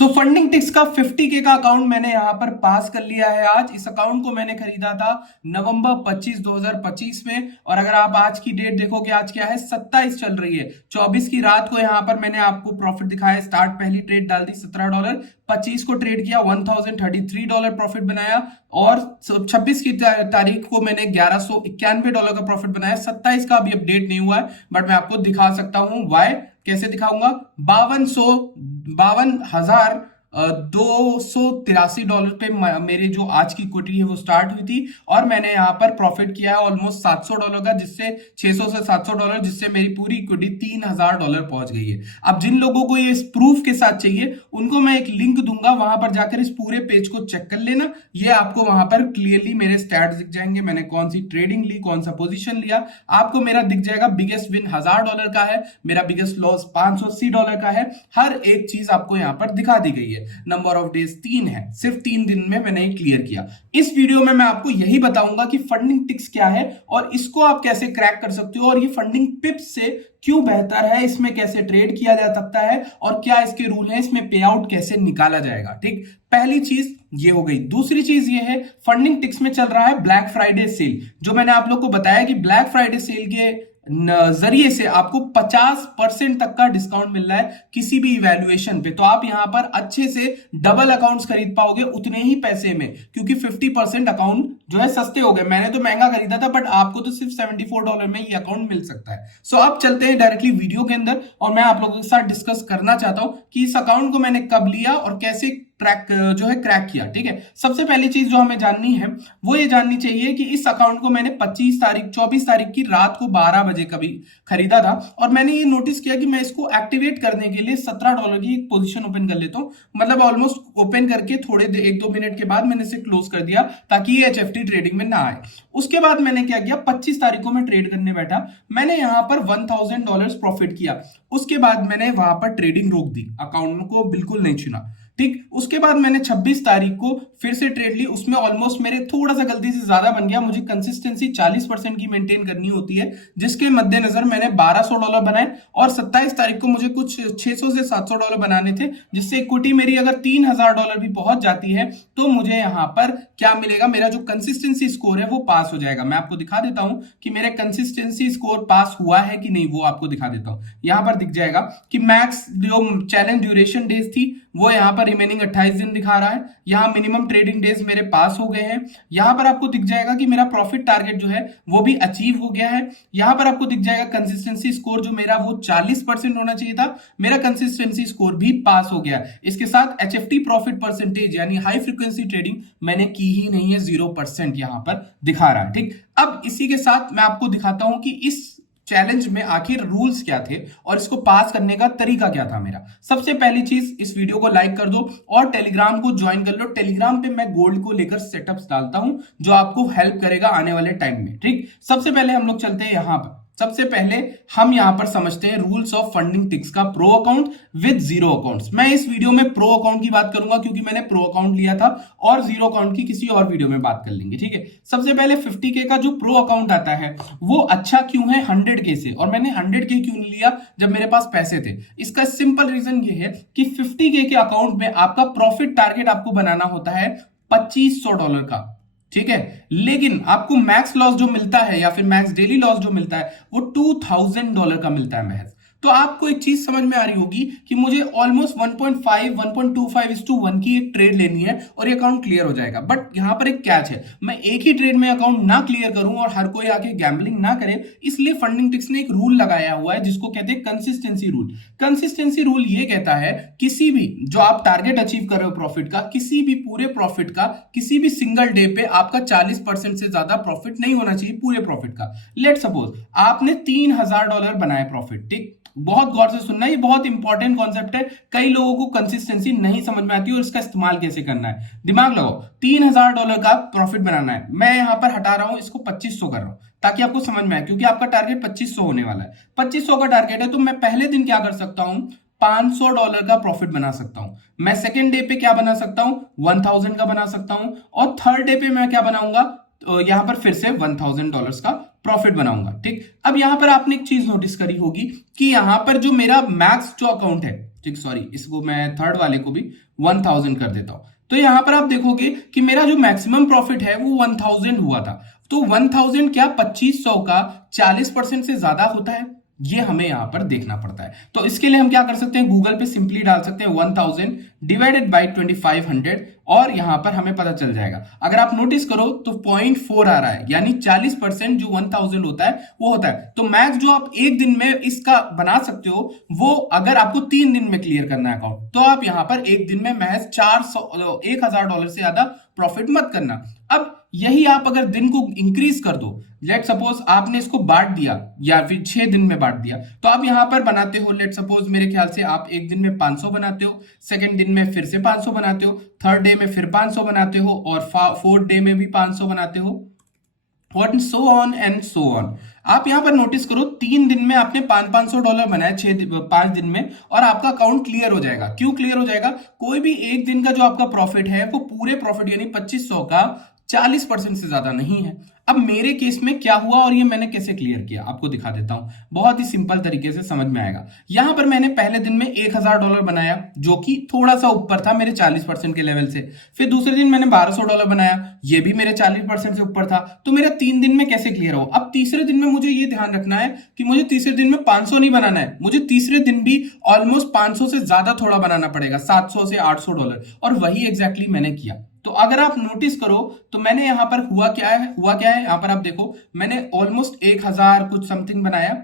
तो funding ticks का 50K का अकाउंट मैंने यहां पर पास कर लिया है। आज इस अकाउंट को मैंने खरीदा था नवंबर 25 2025 में। और अगर आप आज की डेट देखोगे, आज क्या है, 27 चल रही है, 24 की रात को यहां पर मैंने आपको प्रॉफिट दिखाया। स्टार्ट पहली ट्रेड डाल दी $17, 25 को ट्रेड किया, $1033 प्रॉफिट बनाया। और 26 की तारीख को मैंने $1191 का प्रॉफिट बनाया। 27 का अभी अपडेट नहीं हुआ है, बट मैं आपको दिखा सकता हूं। वाई कैसे दिखाऊंगा? 52,283 पे मेरे जो आज की इक्विटी है वो स्टार्ट हुई थी। और मैंने यहाँ पर प्रॉफिट किया है ऑलमोस्ट $700 का, जिससे 600 से $700, जिससे मेरी पूरी इक्विटी $3000 पहुंच गई है। अब जिन लोगों को ये प्रूफ के साथ चाहिए, उनको मैं एक लिंक दूंगा, वहां पर जाकर इस पूरे पेज को चेक कर लेना। ये आपको वहां पर क्लियरली मेरे स्टैट्स दिख जाएंगे, मैंने कौन सी ट्रेडिंग ली, कौन सा पोजीशन लिया, आपको मेरा दिख जाएगा। बिगेस्ट विन $1000 का है, मेरा बिगेस्ट लॉस $580 का है। हर एक चीज आपको यहाँ पर दिखा दी गई है। नंबर ऑफ डेज 3 है, सिर्फ 3 दिन में मैंने क्लियर किया। इस वीडियो में मैं आपको यही बताऊंगा कि फंडिंग टिक्स क्या है और इसको आप कैसे क्रैक कर सकते हो, और ये फंडिंग टिप्स से क्यों बेहतर है, इसमें कैसे ट्रेड किया जा सकता है, और क्या इसके रूल है, इसमें पे आउट कैसे निकाला जाएगा। ठीक, पहली चीज ये हो गई। दूसरी चीज ये है, फंडिंग टिक्स में चल रहा है ब्लैक फ्राइडे सेल। जो मैंने आप लोग को बताया कि ब्लैक फ्राइडे सेल के जरिए से आपको 50% तक का डिस्काउंट मिल रहा है किसी भी इवैल्यूएशन पे। तो आप यहां पर अच्छे से डबल अकाउंट्स खरीद पाओगे उतने ही पैसे में, क्योंकि 50% अकाउंट जो है सस्ते हो गए। मैंने तो महंगा खरीदा था, बट आपको तो सिर्फ $74 में ये अकाउंट मिल सकता है। सो अब चलते हैं डायरेक्टली वीडियो के अंदर, और मैं आप लोगों के साथ डिस्कस करना चाहता हूं कि इस अकाउंट को मैंने कब लिया और कैसे क्रैक किया। ठीक है, सबसे पहली चीज जो हमें जाननी है वो ये जाननी चाहिए कि इस अकाउंट को मैंने 24 तारीख की रात को 12 बजे कभी खरीदा था। और मैंने ये नोटिस किया कि मैं इसको एक्टिवेट करने के लिए $17 की एक पोजीशन ओपन कर लेता हूं। मतलब ऑलमोस्ट ओपन करके थोड़े 1-2 मिनट के बाद मैंने इसे क्लोज कर दिया, ताकि ये HFT ट्रेडिंग में ना आए। उसके बाद मैंने क्या किया, 25 तारीख को मैं ट्रेड करने बैठा, मैंने यहां पर $1000 प्रॉफिट किया। उसके बाद मैंने वहां पर ट्रेडिंग रोक दी, अकाउंट को बिल्कुल नहीं छूना। ठीक, उसके बाद मैंने 26 तारीख को फिर से ट्रेड ली। उसमें ऑलमोस्ट मेरे थोड़ा सा गलती से ज्यादा बन गया। मुझे कंसिस्टेंसी 40% की मेंटेन करनी होती है, जिसके मद्देनजर मैंने $1200 बनाए। और 27 तारीख को मुझे कुछ 600 से $700 बनाने थे, जिससे इक्विटी मेरी अगर $3000 भी पहुंच जाती है तो मुझे यहां पर क्या मिलेगा, मेरा जो कंसिस्टेंसी स्कोर है वो पास हो जाएगा। मैं आपको दिखा देता हूं कि मेरे कंसिस्टेंसी स्कोर पास हुआ है कि नहीं, वो आपको दिखा देता हूं। यहां पर दिख जाएगा कि मैक्स जो चैलेंज ड्यूरेशन डेज थी वो यहां पर रिमेनिंग 28 दिन दिखा रहा है। यहां मिनिमम ट्रेडिंग डेज मेरे पास हो गए हैं। यहां पर आपको दिख जाएगा कि मेरा प्रॉफिट टारगेट जो है वो भी अचीव हो गया है। यहां पर आपको दिख जाएगा कंसिस्टेंसी स्कोर जो मेरा वो 40% होना चाहिए था, मेरा कंसिस्टेंसी स्कोर भी पास हो गया। इसके साथ HFT प्रॉफिट परसेंटेज यानी हाई फ्रीक्वेंसी ट्रेडिंग मैंने की ही नहीं है, 0% यहां पर दिखा रहा है। ठीक, अब इसी के साथ मैं आपको दिखाता हूं कि इस चैलेंज में आखिर रूल्स क्या थे और इसको पास करने का तरीका क्या था मेरा। सबसे पहली चीज, इस वीडियो को लाइक कर दो और टेलीग्राम को ज्वाइन कर लो। टेलीग्राम पे मैं गोल्ड को लेकर सेटअप्स डालता हूं, जो आपको हेल्प करेगा आने वाले टाइम में। ठीक, सबसे पहले हम लोग चलते हैं यहां पर। सबसे पहले हम यहां पर समझते हैं रूल्स ऑफ फंडिंग टिक्स का pro account with zero accounts. मैं इस वीडियो में प्रो अकाउंट की बात करूंगा, क्योंकि मैंने प्रो अकाउंट लिया था, और जीरो अकाउंट की किसी और वीडियो में बात कर लेंगे। ठीक है, सबसे पहले 50K का जो प्रो अकाउंट आता है वो अच्छा क्यों है 100K से, और मैंने 100K क्यों नहीं लिया जब मेरे पास पैसे थे। इसका सिंपल रीजन ये है कि 50K के अकाउंट में आपका प्रॉफिट टारगेट आपको बनाना होता है $2500 का। ठीक है, लेकिन आपको मैक्स लॉस जो मिलता है या फिर मैक्स डेली लॉस जो मिलता है वो $2000 का मिलता है महज। तो आपको एक चीज समझ में आ रही होगी कि मुझे ऑलमोस्ट 1.5 1.25:1 की एक ट्रेड लेनी है और ये अकाउंट क्लियर हो जाएगा। बट यहां पर एक कैच है, मैं एक ही ट्रेड में अकाउंट ना क्लियर करूं और हर कोई आके गैम्बलिंग ना करे, इसलिए फंडिंग टिक्स ने एक रूल लगाया हुआ है जिसको कहते हैं कंसिस्टेंसी रूल। कंसिस्टेंसी रूल ये कहता है किसी भी जो आप टारगेट अचीव कर रहे हो प्रॉफिट का, किसी भी पूरे प्रॉफिट का किसी भी सिंगल डे पे आपका 40% से ज्यादा प्रॉफिट नहीं होना चाहिए पूरे प्रॉफिट का। लेट सपोज आपने $3000 बनाए प्रॉफिट। ठीक, बहुत गौर से सुनना, ये बहुत इंपॉर्टेंट कॉन्सेप्ट है। कई लोगों को कंसिस्टेंसी नहीं समझ में आती और इसका इस्तेमाल कैसे करना है। दिमाग लगाओ, $3000 का प्रॉफिट बनाना है। मैं यहां पर हटा रहा हूं, इसको 2500 कर रहा हूं ताकि आपको समझ में आए, क्योंकि आपका टारगेट 2500 होने वाला है। 2500 का टारगेट है, तो मैं पहले दिन क्या कर सकता हूं, $500 का प्रॉफिट बना सकता हूं। मैं सेकेंड डे पे क्या बना सकता हूं, 1000 का बना सकता हूं। और थर्ड डे पे मैं क्या बनाऊंगा, तो यहां पर फिर से $1000 का प्रॉफिट बनाऊंगा। ठीक, अब यहां पर आपने एक चीज नोटिस करी होगी कि यहां पर जो मेरा मैक्स जो अकाउंट है ठीक, सॉरी, इसको मैं थर्ड वाले को भी 1000 कर देता हूं। तो यहां पर आप देखोगे कि मेरा जो मैक्सिमम प्रॉफिट है वो 1000 हुआ था। तो 1000 क्या 2500 का 40% से ज्यादा होता है? ये हमें यहां पर देखना पड़ता है। तो इसके लिए हम क्या कर सकते हैं, गूगल पे सिंपली डाल सकते हैं 1000 डिवाइडेड बाई 2500 और यहां पर हमें पता चल जाएगा। अगर आप नोटिस करो तो 0.4 आ रहा है, यानी 40% जो 1000 होता है वो होता है। तो मैक्स जो आप एक दिन में इसका बना सकते हो वो अगर आपको 3 दिन में क्लियर करना है अकाउंट, तो आप यहां पर एक दिन में महज 1000 डॉलर से ज्यादा प्रॉफिट मत करना। अब यही आप अगर दिन को इंक्रीज कर दो, लेट सपोज आपने इसको बांट दिया या फिर 6 दिन में बांट दिया, तो आप यहां पर बनाते हो, लेट सपोज मेरे ख्याल से आप एक दिन में 500 बनाते हो, सेकंड दिन में फिर से 500 बनाते हो, थर्ड डे में फिर 500 बनाते हो और फोर्थ डे में भी 500 बनाते हो, and so on and so on। आप यहां पर नोटिस करो 3 दिन में आपने 500 डॉलर बनाया, 5 दिन में, और आपका अकाउंट क्लियर हो जाएगा। क्यों क्लियर हो जाएगा? कोई भी एक दिन का जो आपका प्रॉफिट है वो पूरे प्रॉफिट यानी 2500 का 40% से ज्यादा नहीं है। अब मेरे केस में क्या हुआ और ये मैंने कैसे क्लियर किया आपको दिखा देता हूं, बहुत ही सिंपल तरीके से समझ में आएगा। यहां पर मैंने पहले दिन में 1000 डॉलर बनाया जो कि थोड़ा सा ऊपर था मेरे 40% के लेवल से। फिर दूसरे दिन मैंने 1200 डॉलर बनाया, ये भी मेरे 40% से ऊपर था। तो मेरा 3 दिन में कैसे क्लियर हो? अब तीसरे दिन में मुझे ये ध्यान रखना है कि मुझे तीसरे दिन में 500 नहीं बनाना है, मुझे तीसरे दिन भी ऑलमोस्ट 500 से ज्यादा थोड़ा बनाना पड़ेगा, 700 से 800 डॉलर, और वही एग्जैक्टली मैंने किया। तो अगर आप नोटिस करो तो मैंने यहां पर हुआ क्या है, यहां पर आप देखो मैंने ऑलमोस्ट 1000 कुछ समथिंग बनाया,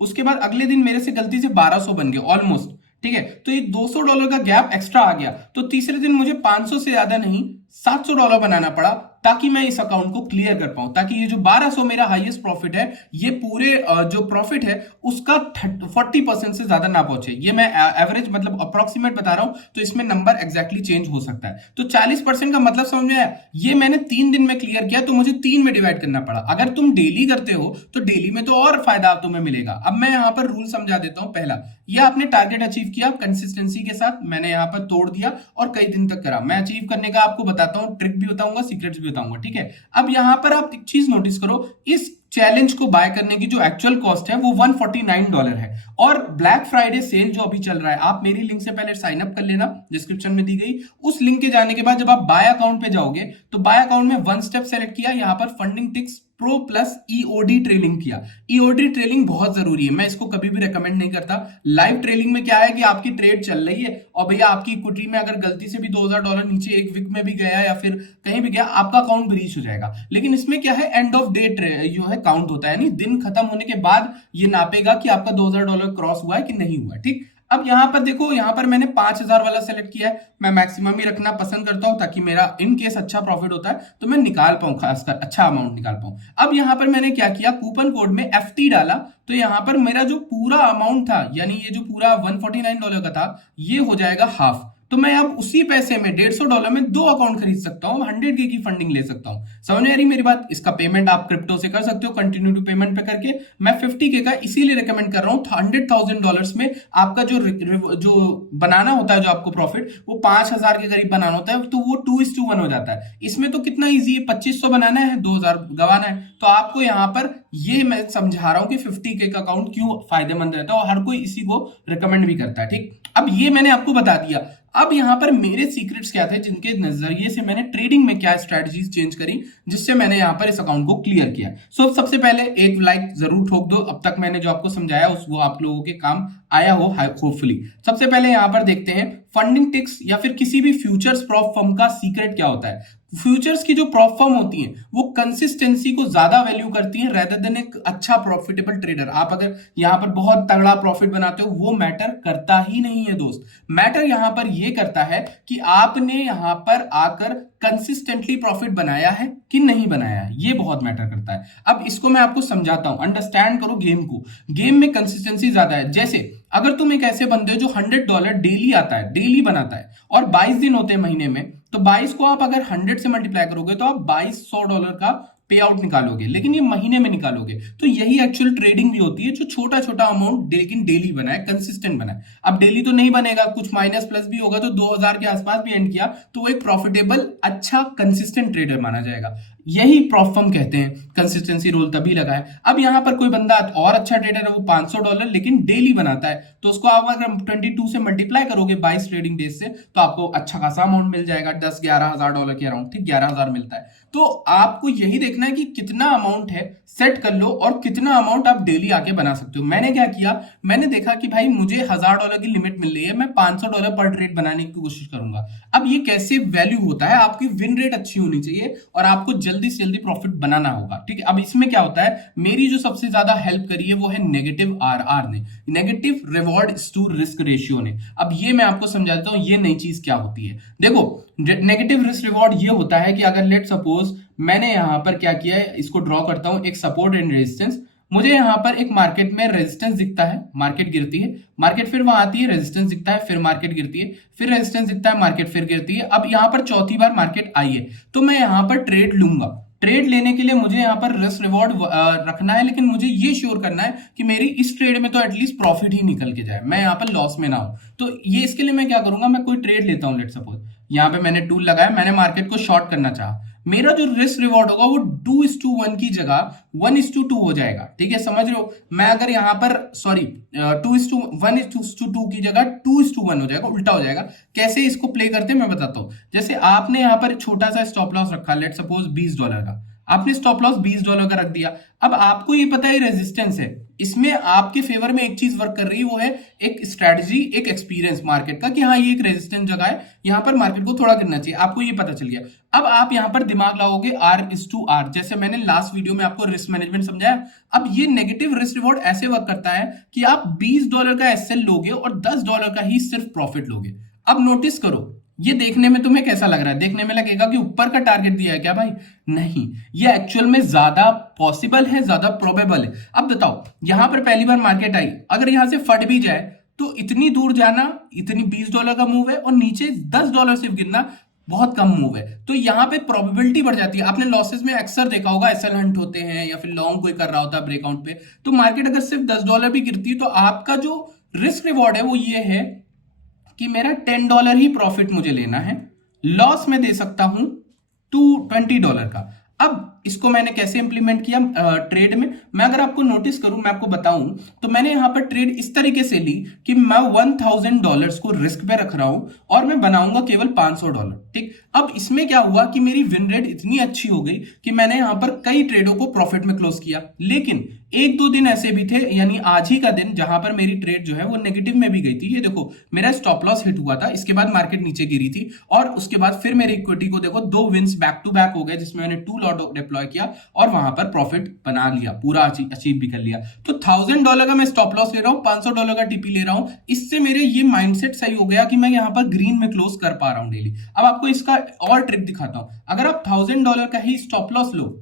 उसके बाद अगले दिन मेरे से गलती से 1200 बन गए ऑलमोस्ट, ठीक है। तो ये 200 डॉलर का गैप एक्स्ट्रा आ गया। तो तीसरे दिन मुझे 500 से ज्यादा नहीं 700 डॉलर बनाना पड़ा ताकि मैं इस अकाउंट को क्लियर कर पाऊं, ताकि ये जो 1200 मेरा हाईएस्ट प्रॉफिट है, ये पूरे जो प्रॉफिट है उसका 40% से ज्यादा ना पहुंचे। ये मैं एवरेज मतलब अप्रोक्सीमेट बता रहा हूं, तो इसमें नंबर एग्जैक्टली चेंज हो सकता है। तो 40% का मतलब समझ में आया? ये मैंने 3 दिन में क्लियर किया, तो मुझे 3 में डिवाइड करना पड़ा। अगर तुम डेली करते हो तो डेली में तो और फायदा तुम्हें मिलेगा। अब मैं यहां पर रूल समझा देता हूं। पहला, ये आपने टारगेट अचीव किया कंसिस्टेंसी के साथ, मैंने यहां पर तोड़ दिया और कई दिन तक करा। मैं अचीव करने का आपको बताता हूं, ट्रिक भी बताऊंगा, सीक्रेट्स भी बताऊंगा, ठीक है। अब यहां पर आप एक चीज नोटिस करो, इस चैलेंज को बाय करने की जो एक्चुअल कॉस्ट है वो 149 डॉलर है। और ब्लैक फ्राइडे सेल जो अभी चल रहा है, आप मेरी लिंक से पहले साइन अप कर लेना, डिस्क्रिप्शन में दी गई उस लिंक के जाने के बाद जब आप बाय अकाउंट पे जाओगे तो बाय अकाउंट में 1 स्टेप सेलेक्ट किया, यहां पर funding ticks pro plus EOD trailing किया। ईओडी ट्रेलिंग बहुत जरूरी है, मैं इसको कभी भी रेकमेंड नहीं करता। लाइव ट्रेलिंग में क्या है कि आपकी ट्रेड चल रही है और भैया आपकी इक्विटी में अगर गलती से भी 2000 डॉलर नीचे एक वीक में भी गया या फिर कहीं भी गया, आपका अकाउंट ब्रीच हो जाएगा। लेकिन इसमें क्या है, एंड ऑफ डे जो है काउंट होता है, यानी दिन खत्म होने के बाद ये नापेगा कि आपका 2000 डॉलर क्रॉस हुआ है कि नहीं हुआ, ठीक। अब यहां पर देखो, यहां पर मैंने 5000 वाला सेलेक्ट किया है। मैं मैक्सिमम ही रखना पसंद करता हूं ताकि मेरा इन केस अच्छा प्रॉफिट होता है तो मैं निकाल पाऊं, खासकर अच्छा अमाउंट निकाल पाऊं। अब यहां पर मैंने क्या किया, कूपन कोड में FT डाला, तो यहां पर मेरा जो पूरा अमाउंट था, यानी ये जो पूरा 149 डॉलर का था, ये हो जाएगा हाफ। तो मैं अब उसी पैसे में 150 डॉलर में 2 अकाउंट खरीद सकता हूं, 100K की फंडिंग ले सकता हूं। समझ में आ रही मेरी बात? इसका पेमेंट आप क्रिप्टो से कर सकते हो, कंटिन्यू टू पेमेंट पे करके। मैं 50K का इसीलिए रिकमेंड कर रहा हूं, 100,000 डॉलर्स में आपका जो बनाना होता है, जो आपको प्रॉफिट, वो 5000 के करीब बनाना होता है, तो वो 2:1 हो जाता है। इसमें तो कितना ईजी है, 2500 बनाना है, 2000 गवाना है। तो आपको यहां पर ये मैं समझा रहा हूं कि 50K का अकाउंट क्यों फायदेमंद रहता है और हर कोई इसी को रिकमेंड भी करता है, ठीक। अब ये मैंने आपको बता दिया। अब यहां पर मेरे सीक्रेट्स क्या थे जिनके नजरिए से मैंने ट्रेडिंग में क्या स्ट्रेटजीज चेंज करी, जिससे मैंने यहां पर इस अकाउंट को क्लियर किया। सो सबसे पहले एक लाइक जरूर ठोक दो, अब तक मैंने जो आपको समझाया उस वो आप लोगों के काम आया हो होपफुली। सबसे पहले यहां पर देखते हैं फंडिंग टिक्स या फिर किसी भी फ्यूचर्स प्रॉप फर्म का सीक्रेट क्या होता है। फ्यूचर्स की जो प्रॉप फर्म होती हैं वो कंसिस्टेंसी को ज्यादा वैल्यू करती हैं रेदर देन एक अच्छा प्रॉफिटेबल ट्रेडर। आप अगर यहां पर बहुत तगड़ा प्रॉफिट बनाते हो, वो मैटर करता ही नहीं है दोस्त। मैटर यहां पर ये करता है कि आपने यहां पर आकर कंसिस्टेंटली प्रॉफिट बनाया है कि नहीं बनाया है, ये बहुत मैटर करता है। अब इसको मैं आपको समझाता हूं, अंडरस्टैंड करो गेम को। गेम में कंसिस्टेंसी ज्यादा है। जैसे अगर तुम एक ऐसे बंदे हो जो 100 डॉलर डेली आता है, डेली बनाता है, और 22 दिन होते हैं महीने में, तो 22 को आप अगर 100 से मल्टीप्लाई करोगे तो आप 2200 डॉलर का पे आउट निकालोगे, लेकिन ये महीने में निकालोगे। तो यही एक्चुअल ट्रेडिंग भी होती है, जो छोटा छोटा अमाउंट लेकिन डेली बनाए, कंसिस्टेंट बनाए। अब डेली तो नहीं बनेगा, कुछ माइनस प्लस भी होगा, तो 2000 के आसपास भी एंड किया तो वो एक प्रॉफिटेबल अच्छा कंसिस्टेंट ट्रेडर माना जाएगा। यही प्रॉफर्म कहते हैं। कंसिस्टेंसी रूल तभी लगा है। अब यहां पर कोई बंदा और अच्छा ट्रेडर है, वो $500 लेकिन डेली बनाता है, तो उसको आप अगर 22 से मल्टीप्लाई करोगे 22 ट्रेडिंग डेज से, तो आपको अच्छा खासा अमाउंट मिल जाएगा, 10-11 हज़ार डॉलर के अराउंड, ठीक, 11 हज़ार मिलता है। तो आपको यही देखना है कि कितना अमाउंट है, सेट कर लो, और कितना अमाउंट आप डेली आके बना सकते हो। मैंने क्या किया, मैंने देखा कि भाई मुझे $1000 की लिमिट मिल रही है, मैं $500 पर ट्रेड बनाने की कोशिश करूंगा। अब ये कैसे वैल्यू होता है, आपकी विन रेट अच्छी होनी चाहिए और आपको जल्दी से जल्दी प्रॉफिट बनाना होगा, ठीक है। अब इसमें क्या होता है, मेरी जो सबसे ज्यादा हेल्प करी है वो है नेगेटिव आरआर ने, negative reward to risk ratio ने। अब ये मैं आपको समझा देता हूं ये नई चीज क्या होती है। देखो, नेगेटिव रिस्क रिवॉर्ड ये होता है कि अगर लेट सपोज मैंने यहां पर क्या किया है, इसको ड्रॉ करता हूं, एक सपोर्ट एंड रेजिस्टेंस, मुझे यहां पर एक मार्केट में रेजिस्टेंस दिखता है, मार्केट गिरती है, मार्केट फिर वहां आती है, रेजिस्टेंस दिखता है, फिर मार्केट गिरती है, फिर रेजिस्टेंस दिखता है, मार्केट फिर गिरती है। अब यहां पर चौथी बार मार्केट आई है, तो मैं यहां पर ट्रेड लूंगा। ट्रेड लेने के लिए मुझे यहां पर रिस्क रिवॉर्ड रखना है, लेकिन मुझे ये श्योर करना है कि मेरी इस ट्रेड में तो एटलीस्ट प्रॉफिट ही निकल के जाए, मैं यहां पर लॉस में ना हूं। तो ये इसके लिए मैं क्या करूंगा, मैं कोई ट्रेड लेता हूं, लेट सपोज यहां पे मैंने टूल लगाया, मैंने मार्केट को शॉर्ट करना चाहा, मेरा जो रिस्क रिवॉर्ड होगा वो 2:1 की जगह 1:2 हो जाएगा, ठीक है, समझ रहे हो। मैं अगर यहां पर सॉरी 1:2 की जगह 2:1 हो जाएगा, उल्टा हो जाएगा। कैसे इसको प्ले करते हैं मैं बताता हूं। जैसे आपने यहां पर छोटा सा स्टॉप लॉस रखा, लेट सपोज $20 का, आपने स्टॉप लॉस $20 का रख दिया। अब आपको ये पता है रेजिस्टेंस है, इसमें आपके फेवर में एक चीज वर्क कर रही है, वो है एक स्ट्रेटजी, एक एक्सपीरियंस मार्केट का, कि हाँ ये एक रेजिस्टेंस जगह है, यहां पर मार्केट को थोड़ा गिरना चाहिए, आपको ये पता चल गया। अब आप यहां पर दिमाग लगाओगे R:R, जैसे मैंने लास्ट वीडियो में आपको रिस्क मैनेजमेंट समझाया। अब ये नेगेटिव रिस्क रिवॉर्ड ऐसे वर्क करता है कि आप $20 का एसएल लोगे और $10 का ही सिर्फ प्रॉफिट लोगे। अब नोटिस करो, ये देखने में तुम्हें कैसा लग रहा है, देखने में लगेगा कि ऊपर का टारगेट दिया है क्या भाई, नहीं, ये एक्चुअल में ज्यादा पॉसिबल है, ज्यादा प्रोबेबल है। अब बताओ, यहां पर पहली बार मार्केट आई, अगर यहां से फट भी जाए तो इतनी दूर जाना, इतनी $20 का मूव है, और नीचे $10 सिर्फ गिरना बहुत कम मूव है, तो यहां पे प्रोबेबिलिटी बढ़ जाती है। आपने लॉसेस में अक्सर देखा होगा, एसएल हंट होते हैं या फिर लॉन्ग कोई कर रहा होता है ब्रेकआउट पे, तो मार्केट अगर सिर्फ $10 भी गिरती है, तो आपका जो रिस्क रिवॉर्ड है वो ये है कि मेरा $10 ही प्रॉफिट मुझे लेना है, लॉस में दे सकता हूं $20 का। अब इसको मैंने कैसे इंप्लीमेंट किया ट्रेड में, मैं अगर आपको नोटिस करूं, मैं आपको बताऊं, तो मैंने यहां पर ट्रेड इस तरीके से ली कि मैं $1000 को रिस्क पे रख रहा हूं और मैं बनाऊंगा केवल $500, ठीक। अब इसमें क्या हुआ कि मेरी विन रेट इतनी अच्छी हो गई कि मैंने यहां पर कई ट्रेडों को प्रॉफिट में क्लोज किया। लेकिन एक दो दिन ऐसे भी थे, यानी आज ही का दिन, जहां पर मेरी ट्रेड जो है वो नेगेटिव में भी गई थी। ये देखो, मेरा स्टॉप लॉस हिट हुआ था, इसके बाद मार्केट नीचे गिरी थी, और उसके बाद फिर मेरी इक्विटी को देखो 2 विंस बैक टू बैक हो गए, जिसमें मैंने 2 लॉट डिप्लॉय किया और वहां पर प्रॉफिट बना लिया, पूरा अचीव भी कर लिया। तो $1000 का मैं स्टॉप लॉस ले रहा हूं, $500 का टीपी ले रहा हूं, इससे मेरे ये माइंडसेट सही हो गया कि मैं यहां पर ग्रीन में क्लोज कर पा रहा हूं डेली। अब आपको इसका और ट्रिक दिखाता हूं। अगर आप $1000 का ही स्टॉप लॉस लो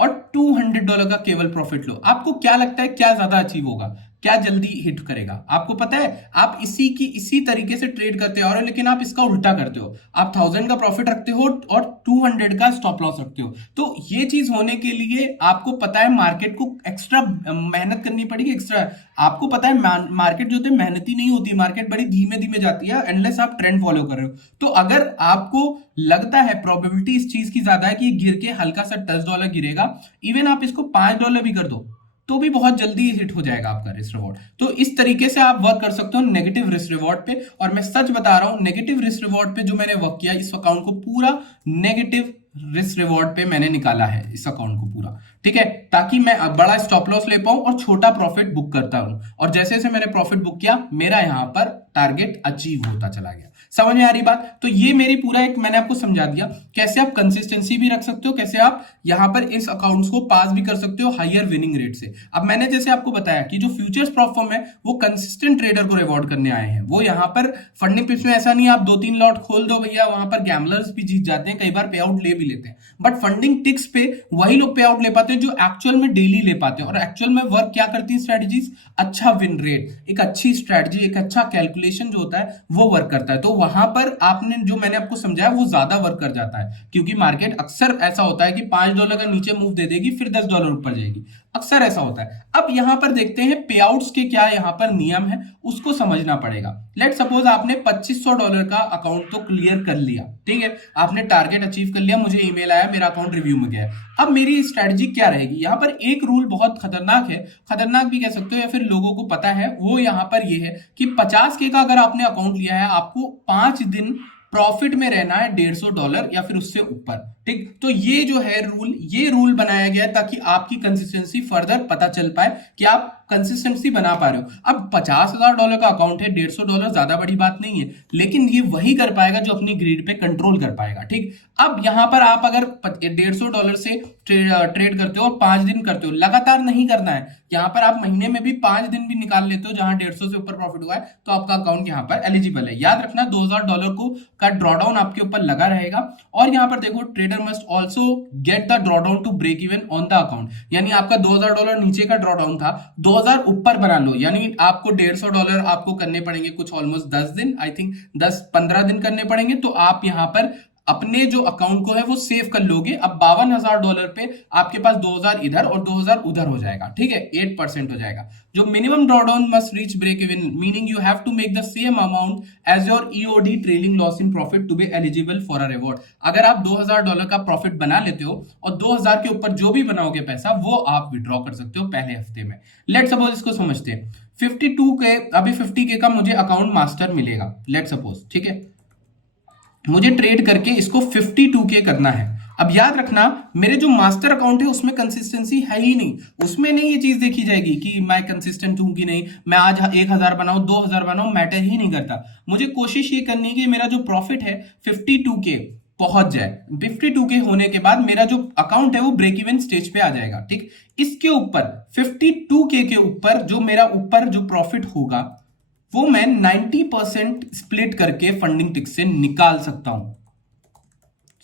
और $200 का केवल प्रॉफिट लो, आपको क्या लगता है क्या ज्यादा अचीव होगा, क्या जल्दी हिट करेगा? आपको पता है, आप इसी तरीके से ट्रेड करते हो, लेकिन आप इसका उल्टा करते हो। आप 1000 का प्रॉफिट रखते हो और 200 का स्टॉप लॉस रखते हो। तो ये चीज होने के लिए आपको पता है मार्केट को एक्स्ट्रा मेहनत करनी पड़ेगी, एक्स्ट्रा। आपको पता है मार्केट जो होती है मेहनती नहीं होती, मार्केट बड़ी धीमे धीमे जाती है, अनलेस आप ट्रेंड फॉलो कर रहे हो। तो अगर आपको लगता है प्रोबेबिलिटी इस चीज की ज्यादा है कि गिर के हल्का सा $10 गिरेगा, इवन आप इसको $5 भी कर दो तो भी बहुत जल्दी हिट हो जाएगा आपका रिस्क रिवॉर्ड। तो इस तरीके से आप वर्क कर सकते हो नेगेटिव रिस्क रिवॉर्ड पे। और मैं सच बता रहा हूं, नेगेटिव रिस्क रिवॉर्ड पे जो मैंने वर्क किया, इस अकाउंट को पूरा नेगेटिव रिस्क रिवॉर्ड पे मैंने निकाला है, इस अकाउंट को पूरा, ठीक है, ताकि मैं बड़ा स्टॉप लॉस ले पाऊं और छोटा प्रॉफिट बुक करता रहूं। और जैसे जैसे मैंने प्रॉफिट बुक किया, मेरा यहां पर टारगेट अचीव होता चला गया। समझ में आ रही बात? तो ये मेरी पूरा एक मैंने आपको समझा दिया कैसे आप कंसिस्टेंसी भी रख सकते हो, कैसे आप यहां पर इस अकाउंट्स को पास भी कर सकते हो हायर विनिंग रेट से। अब मैंने जैसे आपको बताया कि जो फ्यूचर्स प्रोफॉर्म है वो कंसिस्टेंट ट्रेडर को रिवॉर्ड करने आए हैं। वो यहां पर फंडिंग पिप्स में ऐसा नहीं आप 2-3 लॉट खोल दो भैया, वहां पर गैमलर्स भी जीत जाते हैं, कई बार पे आउट ले भी लेते हैं। बट फंडिंग टिक्स पे वही लोग पे आउट ले पाते हैं जो एक्चुअल में डेली ले पाते हैं। और एक्चुअल में वर्क क्या करती है स्ट्रेटजीज? अच्छा विन रेट, एक अच्छी स्ट्रेटजी, एक अच्छा कैलकुलेशन जो होता है वो वर्क करता है। तो वहां पर आपने जो मैंने आपको समझाया वो ज्यादा वर्क कर जाता है, क्योंकि मार्केट अक्सर ऐसा होता है कि $5 का नीचे मूव दे देगी, फिर $10 ऊपर जाएगी। अक्सर ऐसा होता है। अब यहां पर देखते हैं पे आउट्स के क्या यहां पर नियम है, उसको समझना पड़ेगा। लेट सपोज आपने $2500 का अकाउंट तो क्लियर कर लिया, ठीक है, आपने टारगेट अचीव कर लिया, मुझे ईमेल आया, मेरा अकाउंट रिव्यू में गया। अब मेरी स्ट्रेटजी क्या रहेगी? यहां पर एक रूल बहुत खतरनाक है, खतरनाक भी कह सकते हो या फिर लोगों को पता है, वो यहां पर ये है कि 50K का अगर आपने अकाउंट लिया है, आपको 5 दिन प्रॉफिट में रहना है $150 या फिर उससे ऊपर, ठीक। तो ये जो है रूल, ये रूल बनाया गया है ताकि आपकी कंसिस्टेंसी फर्दर पता चल पाए कि आप कंसिस्टेंसी बना पा रहे हो। अब $50,000 का अकाउंट है, $150 ज्यादा बड़ी बात नहीं है, लेकिन ये वही कर पाएगा जो अपनी ग्रीड पे कंट्रोल कर पाएगा, ठीक। अब यहां पर आप अगर $150 से ट्रेड करते हो और 5 दिन करते हो, लगातार नहीं करना है। यहां पर आप महीने में भी 5 दिन भी निकाल लेते हो जहां 150 से ऊपर प्रॉफिट हुआ है, तो आपका अकाउंट यहां पर एलिजिबल है। याद रखना $2000 को का ड्रॉडाउन आपके ऊपर लगा रहेगा। और यहां पर देखो, trader must also get the drawdown to break even on the account, यानी आपका $2000 नीचे का ड्रॉडाउन था, 2000 ऊपर बना लो, यानी आपको $150 आपको करने पड़ेंगे कुछ ऑलमोस्ट 10 दिन, आई थिंक 10-15 दिन करने पड़ेंगे, तो आप यहां पर अपने जो अकाउंट को है वो सेव कर लोगे। अब $52,000 पे आपके पास 2000 इधर और 2000 उधर हो जाएगा, ठीक है, 8% हो जाएगा। जो minimum drawdown must reach break even, meaning you have to make the same amount as your EOD trailing loss in profit to be eligible for a reward. अगर आप $2000 का प्रॉफिट बना लेते हो और 2000 के ऊपर जो भी बनाओगे पैसा, वो आप विड्रॉ कर सकते हो पहले हफ्ते में। लेट सपोज इसको समझते हैं, 52K, अभी 50K का मुझे अकाउंट मास्टर मिलेगा, लेट सपोज, ठीक है, मुझे ट्रेड करके इसको 52K करना है। अब याद रखना, मेरे जो मास्टर अकाउंट है उसमें कंसिस्टेंसी है ही नहीं, उसमें नहीं ये चीज देखी जाएगी कि मैं कंसिस्टेंट हूं कि नहीं, मैं आज 1000 बनाऊं 2000 बनाऊं, मैटर ही नहीं करता। मुझे कोशिश ये करनी है कि मेरा जो प्रॉफिट है 52K पहुंच जाए। 52K होने के बाद मेरा जो अकाउंट है वो ब्रेक इवन स्टेज पे आ जाएगा, ठीक। इसके ऊपर 52K के ऊपर जो मेरा ऊपर जो प्रॉफिट होगा वो मैं 90% स्प्लिट करके फंडिंग टिक से निकाल सकता हूं।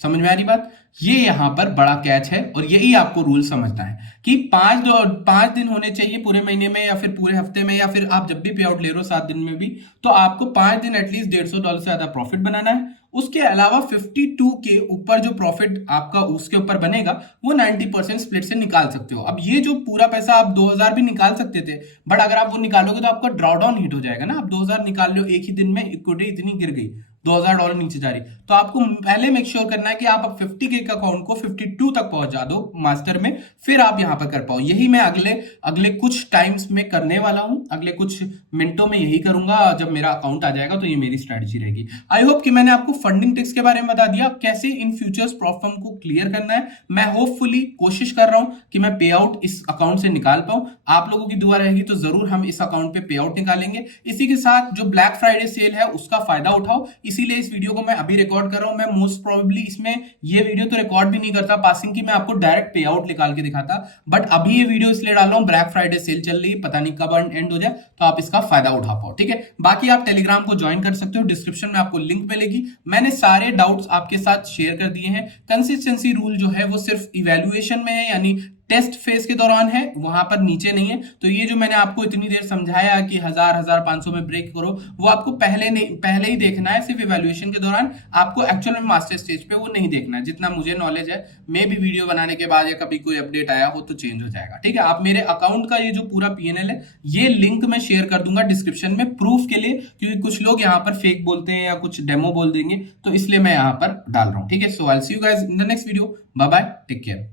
समझ में आ रही बात? ये यहां पर बड़ा कैच है और यही आपको रूल समझना है कि 5 दिन होने चाहिए पूरे महीने में या फिर पूरे हफ्ते में, या फिर आप जब भी पे आउट ले रहे हो 7 दिन में भी, तो आपको 5 दिन एटलीस्ट $150 से ज्यादा प्रॉफिट बनाना है। उसके अलावा 52 के ऊपर जो प्रॉफिट आपका उसके ऊपर बनेगा वो 90% स्प्लिट से निकाल सकते हो। अब ये जो पूरा पैसा आप 2000 भी निकाल सकते थे, बट अगर आप वो निकालोगे तो आपका ड्रॉडाउन हिट हो जाएगा ना। आप 2000 निकाल लो एक ही दिन में, इक्विटी इतनी गिर गई, $2000 नीचे जा रही, तो आपको पहले मेक श्योर करना है कि आप 50K का अकाउंट को 52 तक पहुंचा दो मास्टर में, फिर आप यहां पर कर पाओ। यही मैं अगले कुछ टाइम्स में करने वाला हूं, अगले कुछ मिनटों में यही करूंगा। जब मेरा अकाउंट आ जाएगा तो ये मेरी स्ट्रेटजी रहेगी। आई होप कि मैंने आपको फंडिंग टिक्स के बारे में बता दिया, कैसे इन फ्यूचर्स प्रॉफिट को क्लियर करना है। मैं होपफुली कोशिश कर रहा हूं कि मैं पे आउट इस अकाउंट से निकाल पाऊं। आप लोगों की दुआ रहेगी तो जरूर हम इस अकाउंट पे पे आउट निकालेंगे। इसी के साथ जो ब्लैक फ्राइडे सेल है उसका फायदा उठाओ, इसीलिए इस वीडियो को मैं अभी रिकॉर्ड कर रहा हूं। मैं मोस्ट प्रोबेबली इसमें ये वीडियो तो रिकॉर्ड भी नहीं करता पासिंग की, मैं आपको डायरेक्ट पे आउट निकाल के दिखाता, बट अभी ये वीडियो इसलिए डाल रहा हूं, ब्लैक फ्राइडे सेल चल रही है, पता नहीं कब एंड हो जाए, तो आप इसका फायदा उठा पाओ, ठीक है। बाकी आप टेलीग्राम को ज्वाइन कर सकते हो, डिस्क्रिप्शन में आपको लिंक मिलेगी। मैंने सारे डाउट्स आपके साथ शेयर कर दिए हैं। कंसिस्टेंसी रूल जो है वो सिर्फ इवैल्यूएशन में है, यानी टेस्ट फेज के दौरान है, वहां पर नीचे नहीं है। तो ये जो मैंने आपको इतनी देर समझाया कि 1000-1500 में ब्रेक करो, वो आपको पहले ही देखना है, सिर्फ इवैल्यूएशन के दौरान। आपको एक्चुअल में मास्टर स्टेज पे वो नहीं देखना है। जितना मुझे नॉलेज है, मे भी वीडियो बनाने के बाद या कभी कोई अपडेट आया हो तो चेंज हो जाएगा, ठीक है। आप मेरे अकाउंट का ये जो पूरा पीएनएल है, ये लिंक मैं शेयर कर दूंगा डिस्क्रिप्शन में प्रूफ के लिए, क्योंकि कुछ लोग यहाँ पर फेक बोलते हैं या कुछ डेमो बोल देंगे, तो इसलिए मैं यहाँ पर डाल रहा हूँ, ठीक है। So I will see you guys in the next video. Bye bye, take care.